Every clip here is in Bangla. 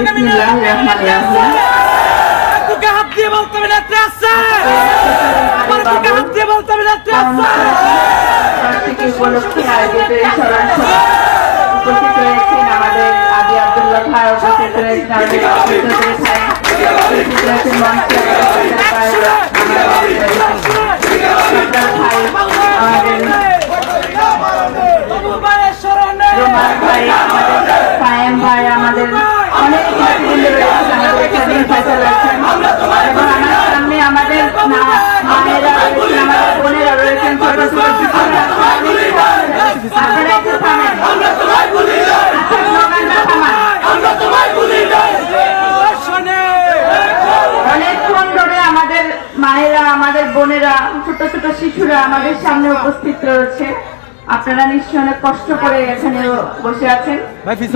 বিসমিল্লাহির রহমানির রহিম। বুকে হাত দিয়ে বলতে হবে নেত্রী আছে, আমার বুকে হাত দিয়ে বলতে হবে নেত্রী আছে। বার্ষিকী উপলক্ষে আয়োজিত এই স্মরণ সভা উপস্থিত রয়েছেন আমাদের আদি আব্দুল্লাহ ভাই, উপস্থিত রয়েছেন আমাদের চৌধুরী ভাই, উপস্থিত রয়েছেন মঞ্চে রোমান ভাই, আমাদের কায়েম ভাই, আমাদের অনেক নেতৃবৃন্দ রয়েছেন, আমাদের এখানে ফয়সাল রয়েছেন এবং আমার সামনে আমাদের মায়েরা রয়েছেন, আমাদের বোনেরা রয়েছেন, ছোট ছোট শিশুরা। আপনারা একটু থামেন, অনেকক্ষণ ধরে আমাদের মায়েরা, আমাদের বোনেরা, ছোট ছোট শিশুরা আমাদের সামনে উপস্থিত রয়েছে। আপনারা নিশ্চয়ই অনেক কষ্ট করে এখানে বসে আছেন।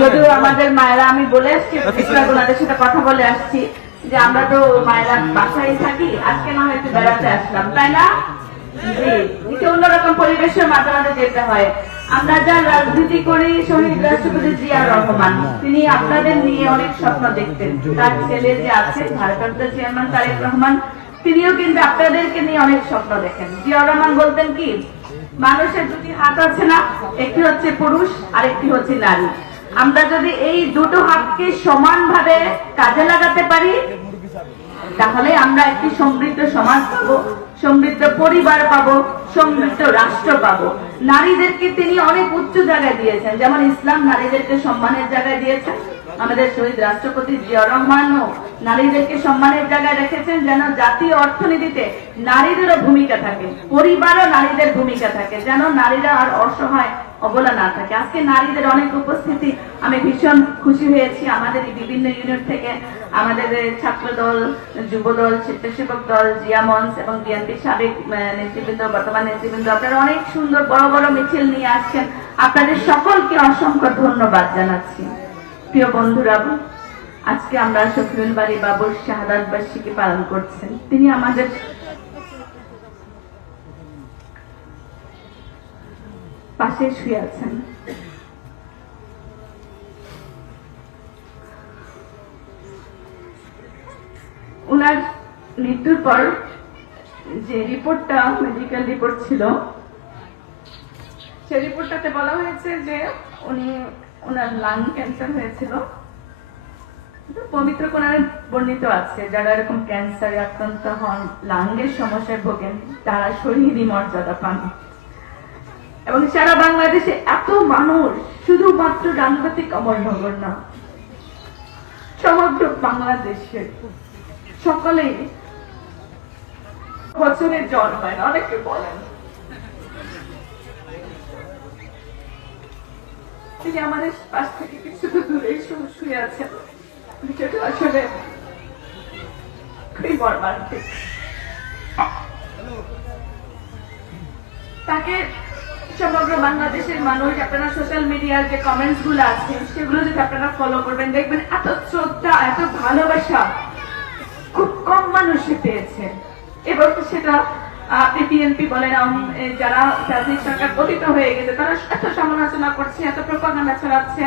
যদিও আমাদের মায়েরা, আমি বলে আসছি ওনাদের সাথে কথা বলে আসছি যে আমরা তো মায়েরা বাসায় থাকি, আজকে না হয়তো বেড়াতে আসলাম, তাই না? জি, অন্যরকম পরিবেশের মাঝে মাঝে যেতে হয়। আমরা যা রাজনীতি করি, শহীদ রাষ্ট্রপতি জিয়াউর রহমান তিনি আপনাদের নিয়ে অনেক স্বপ্ন দেখতেন। তার ছেলে যে আছে ভারপ্রাপ্ত চেয়ারম্যান তারেক রহমান, তিনিও কিন্তু আপনাদেরকে নিয়ে অনেক স্বপ্ন দেখেন। জিয়াউর রহমান বলতেন কি, মানুষের দুটি হাত আছে না, একটি হচ্ছে পুরুষ আর একটি হচ্ছে নারী। আমরা যদি এই দুটো হাতকে সমানভাবে কাজে লাগাতে পারি, তাহলে আমরা একটি সমৃদ্ধ সমাজ পাবো, সমৃদ্ধ পরিবার পাবো, সমৃদ্ধ রাষ্ট্র পাবো। নারীদেরকে তিনি অনেক উচ্চ জায়গায় দিয়েছেন, যেমন ইসলাম নারীদেরকে সম্মানের জায়গায় দিয়েছেন, আমাদের শহীদ রাষ্ট্রপতি জিয়াউর রহমানও নারীদেরকে সম্মানের জায়গায় রেখেছেন, যেন জাতীয় অর্থনীতিতে নারীদেরও ভূমিকা থাকে, পরিবারও নারীদের ভূমিকা থাকে, যেন নারীরা আর অসহায় অবলা না থাকে। আজকে নারীদের অনেক উপস্থিতি, আমি ভীষণ খুশি হয়েছি। আমাদের এই বিভিন্ন ইউনিট থেকে আমাদের ছাত্র দল, যুব দল, স্বেচ্ছাসেবক দল, জিয়া মঞ্চ এবং বিএনপি সাবেক নেতৃবৃন্দ, বর্তমান নেতৃবৃন্দ, আপনারা অনেক সুন্দর বড় বড় মিছিল নিয়ে আসছেন। আপনাদের সকলকে অসংখ্য ধন্যবাদ জানাচ্ছি। প্রিয় বন্ধুরা, আজকে আমরা শফিউল বারী বাবুর শাহাদাত বার্ষিকী পালন করছেন। তিনি আমাদের পাশে শুয়ে আছেন। ওনার মৃত্যুর পর যে রিপোর্টটা, মেডিকেল রিপোর্ট ছিল, সেই রিপোর্টটাতে বলা হয়েছে যে ওনার লাং ক্যান্সার হয়েছিল। পবিত্র কোরআনে বর্ণিত আছে, যারা এরকম ক্যান্সারে আক্রান্ত হন, লাঙ্গের সমস্যায় ভোগেন, তারা শহীদি মর্যাদা পান। এবং সারা বাংলাদেশে এত মানুষ, শুধুমাত্র ডানবাতি কমলনগর না, সমগ্র বাংলাদেশে সকলেই বছরে জ্বর হয় না, অনেকে বলেন। তিনি আমাদের পাশ থেকে কিছু দূরে শুয়ে আছেন, বিষয়টা আসলে খুবই মর্মান্তিক। তাকে সমগ্র বাংলাদেশের মানুষ, আপনারা সোশ্যাল মিডিয়ার যে কমেন্টস গুলো আছে সেগুলো যদি আপনারা ফলো করবেন, দেখবেন এত শ্রদ্ধা, এত ভালোবাসা খুব কম মানুষই পেয়েছে। এবং সেটা আপনি বিএনপি বলেন, যারা রাজনৈতিক সরকার পতিত হয়ে গেছে, তারা এত সমালোচনা করছে, এত প্রোপাগান্ডা ছড়াচ্ছে,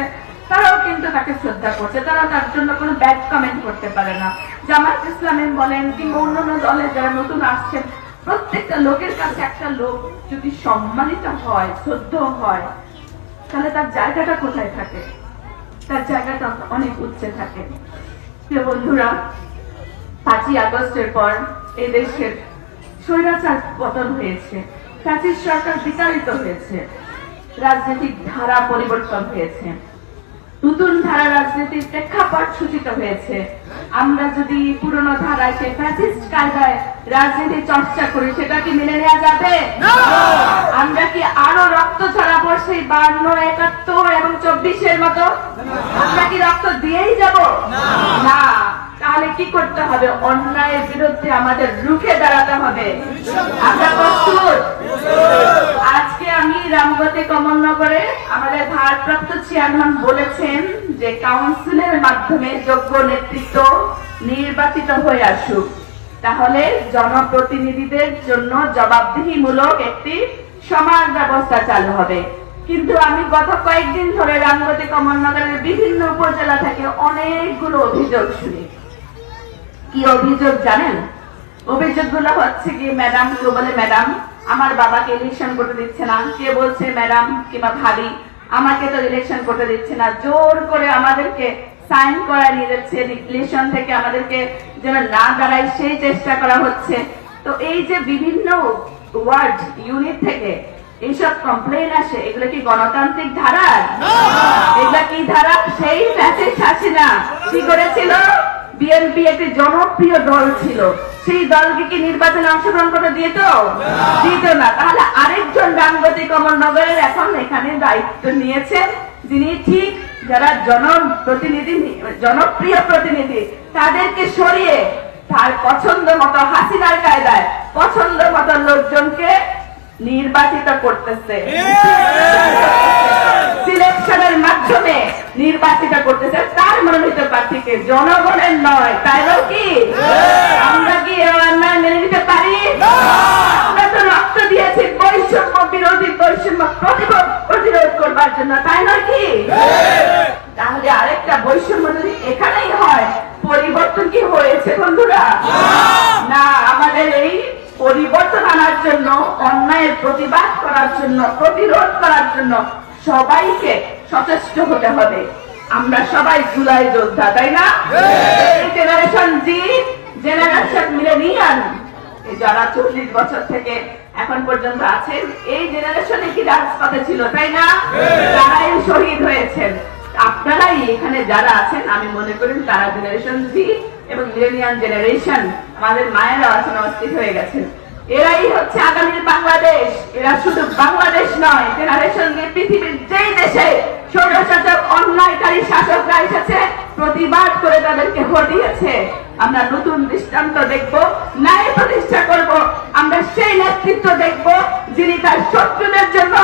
তারাও কিন্তু তাকে শ্রদ্ধা করছে, তারা তার জন্য কোনো ব্যাড কমেন্ট করতে পারে না। জামাত ইসলামে বলেন কিংবা অন্যান্য দলে যারা নতুন আসছেন, প্রত্যেকটা লোকের কাছে একটা লোক যদি সম্মানিত হয়, শ্রদ্ধ হয়, তাহলে তার জায়গাটা কোথায় থাকে? তার জায়গাটা অনেক উচ্চে থাকে। প্রিয় বন্ধুরা, 5ই আগস্টের পর এই দেশের স্বৈরাচার পতন হয়েছে, ফ্যাসিস্ট সরকার বিতাড়িত হয়েছে, রাজনৈতিক ধারা পরিবর্তন হয়েছে, নতুন ধারা রাজনীতির প্রেক্ষাপট সূচিত হয়েছে। আমরা যদি পুরনো ধারায়, সেই ফ্যাসিস্ট কায়দায় রাজনীতি চর্চা করি, সেটা কি মেনে নেওয়া যাবে? আমরা কি আরো রক্ত ছড়াবো সেই 52, 71 এবং 24-এর মতো? আমরা কি রক্ত দিয়েই যাব? না। তাহলে কি করতে হবে? অন্যায়ের বিরুদ্ধে আমাদের রুখে দাঁড়াতে হবে। আমরা প্রস্তুত? আজকে আমি রামগতি কমলনগরে আমাদের ভারপ্রাপ্ত চেয়ারম্যান বলেছেন যে কাউন্সিলের মাধ্যমে যোগ্য নেতৃত্ব নির্বাচিত হয়ে আসুক, তাহলে জনপ্রতিনিধিদের জন্য জবাবদিহিমূলক একটি সমাজ ব্যবস্থা চালু হবে। কিন্তু আমি গত কয়েকদিন ধরে রামগতি কমলনগরের বিভিন্ন উপজেলা থেকে অনেকগুলো অভিযোগ শুনি। কি অভিযোগ জানেন? অভিযোগগুলো হচ্ছে কি, ম্যাডাম, কেউ বলে ম্যাডাম আমার বাবাকে ইলেকশন করতে দিচ্ছে না, কে বলছে ম্যাডাম কিংবা ভাবি আমাকে তো ইলেকশন করতে দিচ্ছে না, জোর করে আমাদেরকে সাইন করা নিয়ে যাচ্ছে, ইলেকশন থেকে আমাদেরকে যেন না দাঁড়ায় সেই চেষ্টা করা হচ্ছে। তো এই যে বিভিন্ন ওয়ার্ড ইউনিট থেকে এইসব কমপ্লেন আসে, এগুলো কি গণতান্ত্রিক ধারা? এগুলা কি ধারা? সেই ম্যাসেজ হাসিনা কি করেছিল? বিএনপি একটি জনপ্রিয় দল ছিল, সেই দলকে কি নির্বাচনে অংশগ্রহণ করতে দিত? দিত না। তাহলে আরেকজন রামগতি কমলনগরের এখন এখানে দায়িত্ব নিয়েছেন, যিনি ঠিক যারা জনপ্রতিনিধি, জনপ্রিয় প্রতিনিধি, তাদেরকে সরিয়ে তার পছন্দ মতো হাসিনার কায়দায় পছন্দ মতো লোকজনকে নির্বাচিত করতেছে, সিলেকশনের মাধ্যমে নির্বাচিত করতেছে তার মনোনীত প্রার্থীকে, জনগণের নয়। তাই কি আমরা কি অন্যায় মেনে নিতে পারি? আমরা তো রক্ত দিয়েছি বৈষম্য বিরোধী, বৈষম্য প্রতিরোধ করবার জন্য, তাই নয় কি? তাহলে আরেকটা বৈষম্য যদি এখানেই হয়, পরিবর্তন কি হয়েছে বন্ধুরা? না, আমাদের এই পরিবর্তন আনার জন্য, অন্যায়ের প্রতিবাদ করার জন্য, প্রতিরোধ করার জন্য সবাইকে সচেষ্ট হতে হবে। আমরা সবাই জুলাই যোদ্ধা, তাই না? এই জেনারেশন জি, জেনারেশন মিলেনিয়াল, যারা 40 বছর থেকে এখন পর্যন্ত আছেন, এই জেনারেশনে কি রাজপথে ছিল, তাই না? তারাই শহীদ হয়েছেন। আপনারাই এখানে যারা আছেন, আমি মনে করি তারা জেনারেশন জি এবং মিলেনিয়াল জেনারেশন, আমাদের মায়েরা আছেন, অস্থির হয়ে গেছেন। এরাই হচ্ছে আগামীর বাংলাদেশ। এরা শুধু বাংলাদেশ নয়, জেনারেশন পৃথিবীর যেই দেশে স্বৈরশাসক অন্যায়কারী শাসকরা এসেছে, প্রতিবাদ করে তাদেরকে হটিয়েছে। আমরা নতুন দৃষ্টান্ত দেখব, ন্যায় প্রতিষ্ঠা করব। আমরা সেই নেতৃত্ব দেখব যিনি তার শত্রুদের জন্য